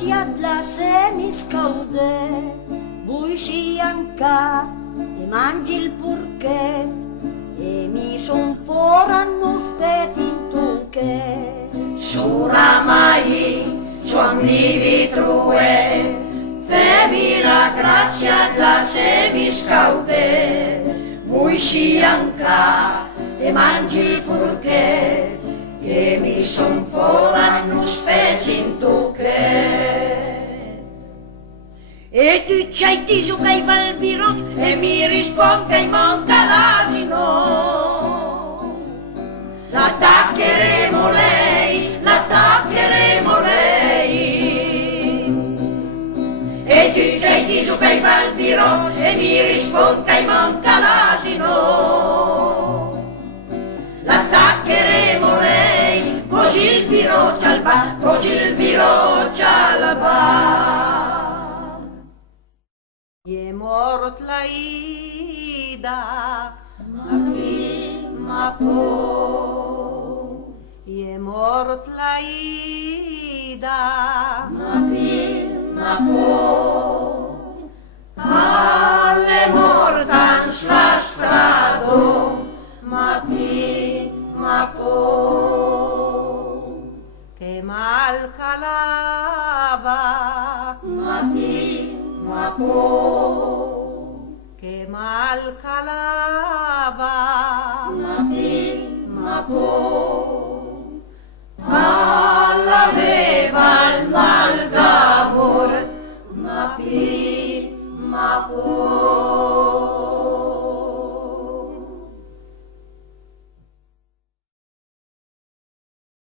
gràcia de semis caude, vull anca e mangi il porquet e mi son fora nos petin tuquet. Sura mai, suam nivi true, femi la gràcia de semis caude, vull anca e mangi il porquet e mi son fora nos petin tuquet. E tu c'hai tiso che hai va il birot e mi rispondi che manca l'asino. L'attaccheremo lei, l'attaccheremo lei. E tu c'hai diso che hai va il birot e mi rispondi che manca l'asino. L'attaccheremo lei, così il birot c'al va, così il birot c'al va. E mort la ida, ma qui ma po. E mort la ida, Ma qui ma po. Alle mortans la strado, ma qui ma po. che mal calava, Ma qui ma po. che mal calava, Ma qui ma po. All'aveva il mal d'amor, ma qui ma po.